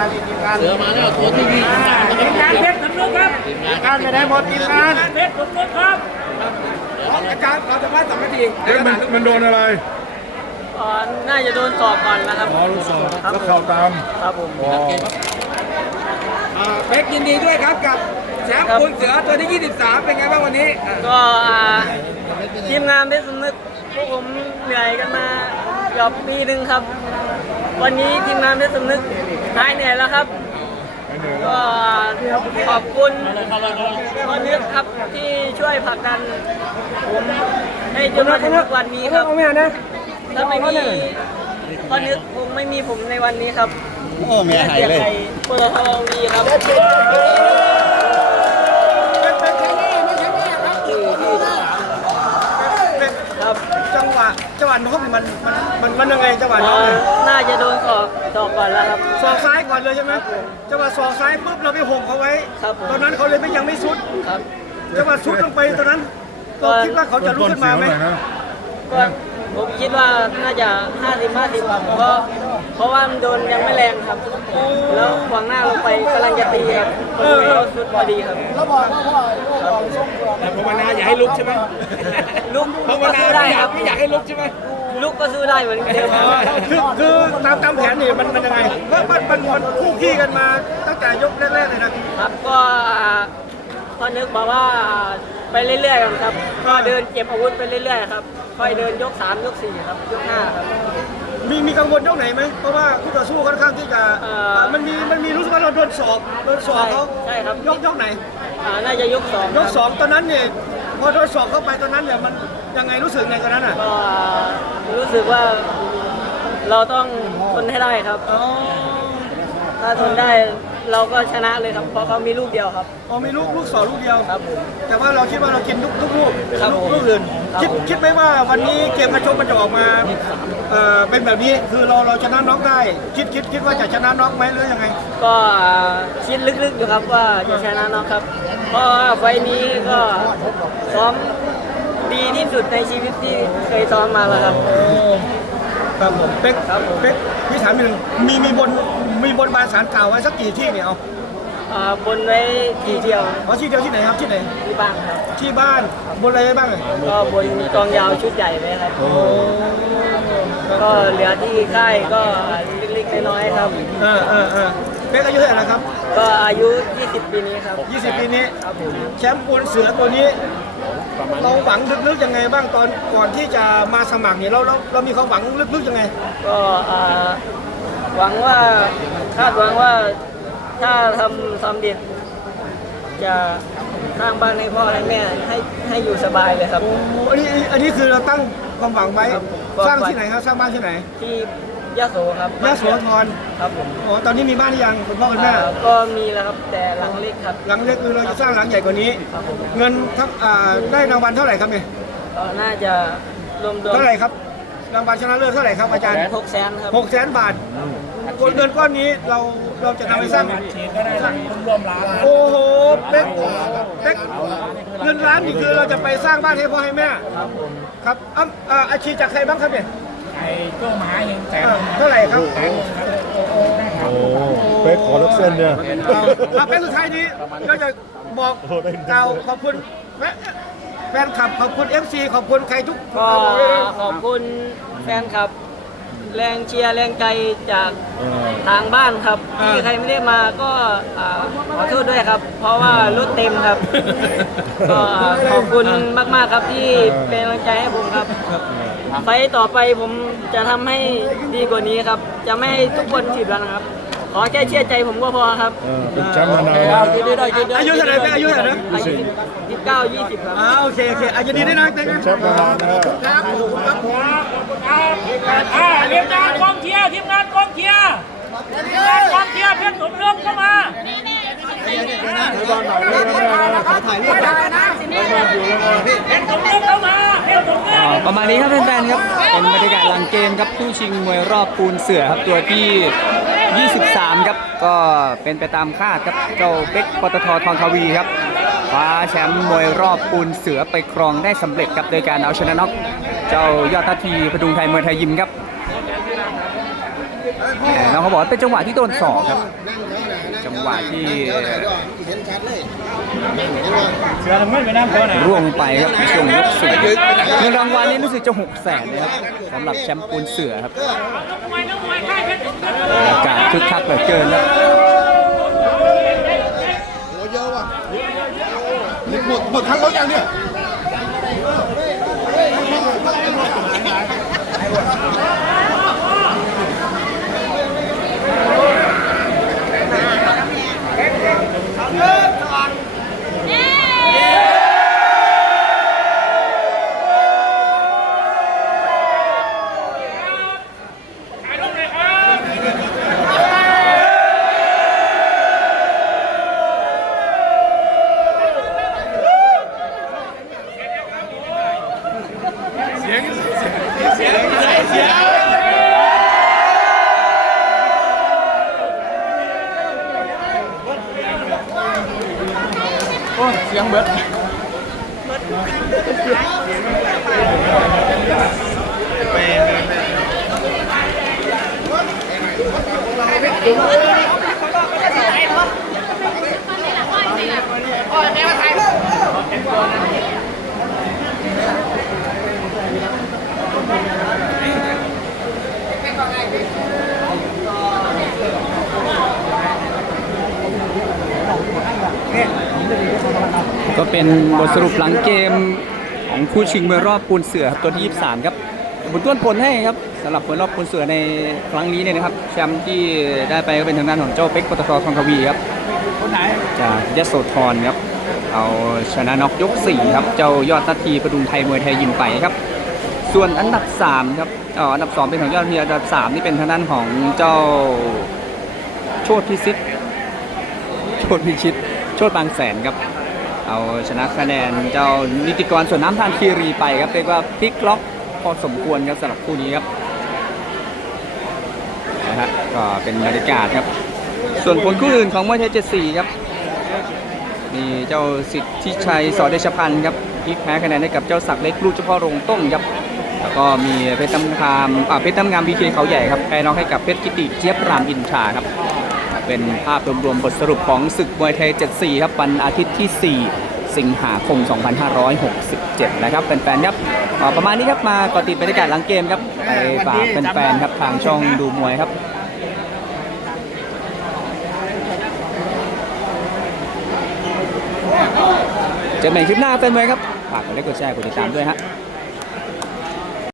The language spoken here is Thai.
การเสือมาแล้วตัวที่ยี่สิบสามนะครับการเพชรสำนึกครับทีมงานการไม่ได้หมดทีมงานการเพชรสำนึกครับอาจารย์เราจะว่าสองนาทีเอ๊ะมันมันโดนอะไรอ๋อน่าจะโดนสอบก่อนนะครับอ๋อลูกศรแล้วเข่าตามครับผม อ๋ออ่าเป๊กยินดีด้วยครับกับแชมป์คุณเสือตัวที่ 23 เป็นไงบ้างวันนี้อะก็อ่าทีมงานเพชรสำนึกพวกผมเหนื่อยกันมาเกือบปีหนึ่งครับ วันนี้ทีมงานเพชรสำนึกหายเหนื่อยแล้วครับไม่เหนื่อยก็ขอบคุณพ่อนึกครับที่ช่วยผลักดันผมให้จนมาถึงทุกวันนี้ครับถ้าไม่มีพ่อนึกคงไม่มีผมในวันนี้ครับโอ้แม่หายเลยเปิดทองวีครับครับ จังหวะน้องมันมันมันมันยังไงจังหวะอ๋น้อองเนี่ยน่าจะโดนสอบสอบก่อนแล้วครับ ศอกซ้ายก่อนเลยใช่ไหมจังหวะศอกซ้ายปุ๊บเราไปห่มเขาไว้ ครับผม ตอนนั้นเขาเลยไม่ยังไม่สุด ครับ จังหวะสุดลงไปตอนนั้นเราคิดว่าเขาจะลุกต้นขึ้นเสีมายงไหมหน่อยนะก็ผมคิดว่าน่าจะ 50 50ครับเพราะ เพราะว่ามันโดนยังไม่แรงครับ แล้วขวางหน้าลงไปกำลังจะตีครับพอดีเขาสุดพอดีครับภาวนาอย่าให้ลุกใช่ไหมลุกภาวก็นาสู้ไม่ได้อยาครักบ ไม่อยากให้ลุกใช่ไหมลุกก็สู้ได้เหมือนเดิมครับคือคือตามตามแผนนี่มันมันยังไงเพราะมันมันมันคู่ขี้กันมาตั้งแต่ยกแรกๆเลยนะครับก็พอนึกบอกว่าไปเรื่อยๆกันครับ ก็เดินเก็บอาวุธไปเรื่อยๆครับค่อยเดินยก3ยก4ครับยก5ครับ มีมีกังวลยกไหนไหมเพราะว่าคู่ต่อสู้ค่อนข้างที่จะเอ่อ มันมีมันมีรู้สึกว่าเราโดนสอบโดนสอบเขาใช่ครับยกยกไหน อ่าน่าจะยก2ยกสองตอนนั้นเนี่ยพอโดนสอบเข้าไปตอนนั้นเนี่ยมันยังไงรู้สึกไงตอนนั้นอะก็รู้สึกว่าเราต้องทนให้ได้ครับอ๋อถ้าทนได้ เราก็ชนะเลยครับเพราะเขามีลูกเดียวครับพอมีลูกลูกสองลูกเดียวครับผมแต่ว่าเราคิดว่าเรากินทุกทุกลูกครับลูกผมลูกอื่นครับคิดผม คิดไหมว่าวันนี้เกมกระชกมันจะออกมาเอ่อเป็นแบบนี้คือเราเราชนะน็อกได้ คิดคิดคิดว่าจะชนะน็อกไหมหรือยังไง ก็คิดลึกๆอยู่ครับว่าจะชนะน็อกครับ เพราะว่าไฟล์นี้ก็ซ้อมดีที่สุดในชีวิตที่เคยซ้อมมาแล้วครับ ครับผมเป๊กครับผม เป๊กพี่ถามหนึ่งมีมีบน มีบนบานสารกล่าวไว้สักกี่ที่เนี่ยเอาอ่าบนไว้ทีเดียวเอาที่เดียวที่ไหนครับที่ไหน ที่บ้านครับ ที่บ้านบนอะไรไว้บ้างอะก็บนกองยาวชุดใหญ่เลยครับก็เหลือที่ค่ายก็เล็กๆน้อยๆครับ เออเออเออเป๊กอายุเท่าไหร่แล้วครับก็อายุ 20 ปีนี้ครับ 20 ปีนี้ครับผมแชมป์ปูนเสือตัวนี้เราหวังลึกๆยังไงบ้างตอนก่อนที่จะมาสมัครเนี่ยเราเราเรามีความหวังลึกๆยังไง ก็อ่าหวังว่า คาดหวังว่าถ้าทำสำเร็จจะสร้างบ้านให้พ่อและแม่ให้ให้อยู่สบายเลยครับ อันนี้อันนี้คือเราตั้งความหวังไว้ครับสร้างที่ไหนครับสร้างบ้านที่ไหนที่ยะโสครับยะโสธรครับผมอ๋อตอนนี้มีบ้านหรือยังคุณพ่อคุณแม่อ่าก็มีแล้วครับแต่หลังเล็กครับหลังเล็กคือเราจะสร้างหลังใหญ่กว่านี้ ครับผมเงินทั้งอ่าได้รางวัลเท่าไหร่ครับเนี่ยก็น่าจะรวมเท่าไหร่ครับ รางวัลชนะเลิศเท่าไหร่ครับอาจารย์หกแสนครับหกแสนบาทเงินก้อนนี้เราเราจะนำไปสร้างโอ้โหเป๊กเป๊กเงินล้านนี่คือเราจะไปสร้างบ้านให้พ่อให้แม่ครับผมครับอ้ำอ่าอาชีพจากใครบ้างครับเนี่ยไอ้โจ้มหาเฮงแสนอ่าเท่าไหร่ครับโอ้เป๊กขอรับเส้นเนี่ยเอาเอาเป็นสุดท้ายนี้ก็จะบอกโอ้ได้เงินกล่าวขอบคุณ แฟนแฟนคลับขอบคุณ FC ขอบคุณใครทุกก็ขอบคุณแฟนคลับ แรงเชียร์แรงใจจากเออทางบ้านครับที่ใครไม่ได้มาก็อ่าขอโทษด้วยครับ เพราะว่ารถเต็มครับ ก็ขอบคุณมาก ๆครับที่เป็นกำลังใจให้ผมครับไฟต์ต่อไปผมจะทำให้ดีกว่านี้ครับ จะไม่ให้ทุกคนผิดหวังครับ ขอแค่เชื่อใจผมก็พอครับเออเป็นแชมป์มานานแล้วอายุเท่าไหร่เป็นอายุเท่าไหร่นะ อายุสิบเก้ายี่สิบครับ อ่าโอเคโอเคอายุดีด้วยนะเต้นเป็นนะ แชมป์มานานแล้วครับขอบคุณครับอ่าทีมงานกองเชียร์ทีมงานกองเชียร์ทีมงานกองเชียร์เพชรสมเรื่องเข้ามาขอถ่ายรูปนะเพชรสมเรื่องเข้ามาเพชรสมเรื่องอ่าประมาณนี้ครับแฟนๆครับ เป็นบรรยากาศหลังเกมครับคู่ชิงมวยรอบปูนเสือครับตัวที่ 23 ครับ ก็เป็นไปตามคาดครับ เจ้าเป็กปตททองทวีครับคว้าแชมป์มวยรอบปูนเสือไปครองได้สำเร็จครับโดยการเอาชนะน็อกเจ้ายอดทัพทีพดุงไทยมวยไทยยิมครับแหมน้องเขาบอกว่าเป็นจังหวะที่โดนศอกครับ จังหวะที่เสือทำไมไปน้ำเขานะร่วงไปครับช่วงยกสี่เงินรางวัลนี้รู้สึกจะหกแสนเลยครับสำหรับแชมป์ปูนเสือครับ การบรรยากาศคึกคักเหลือเกินแล้วโอ้เยอะว่ะหมดหมดทันรถยังเนี่ย โอ้ยเสียงเบิดไม่ไม่ไม่ ก็เป็นบทสรุปหลังเกมของคู่ชิงมวยรอบปูนเสือครับตัวที่ 23 ครับบุญต้วนผลให้ครับสำหรับมวยรอบปูนเสือในครั้งนี้เนี่ยนะครับแชมป์ที่ได้ไปก็เป็นทางด้านของเจ้าเป็กปตททองทวีครับจากยโสธรครับเอาชนะน็อกยก 4 ครับ เจ้ายอดทัพทีประดุงไทยมวยไทยยิมไปครับ ส่วนอันดับ 3 ครับอ๋ออันดับ 2 เป็นของยอดทีอันดับ 3 นี่เป็นทางด้านของเจ้าโชติพิสิทธิ์โชติพิชิตโชติบางแสนครับ เอาชนะคะแนนเจ้านิติกรส่วนน้ำทานคีรีไปครับเรียกว่าพลิกล็อกพอสมควรครับสำหรับคู่นี้ครับนะฮะก็เป็นบรรยากาศครับ ส่วนผลคู่อื่นของมวยไทย74ครับมีเจ้าสิทธิชัยสอเดชพันธ์ครับพลิกแพ้คะแนนให้กับเจ้าศักดิ์เล็กลูกเฉพาะโรงต้มครับแล้วก็มีเพชรน้ำคามอ่าเพชรน้ำงามบีเคเขาใหญ่ครับแพ้น้องให้กับเพชรกิติเจี๊ยบรามอินทราครับ เป็นภาพรวมๆบทสรุปของศึกมวยไทย 74 ครับวันอาทิตย์ที่ 4 สิงหาคม 2567 นะครับแฟนๆครับประมาณนี้ครับมากาะติดบรรยากาศหลังเกมครับไปฝากแฟนๆครับทางช่องดูมวยครับเจอกันใหม่คลิปหน้าแฟนมวยครับฝากกดไลค์กดแชร์กดติดตามด้วยฮะ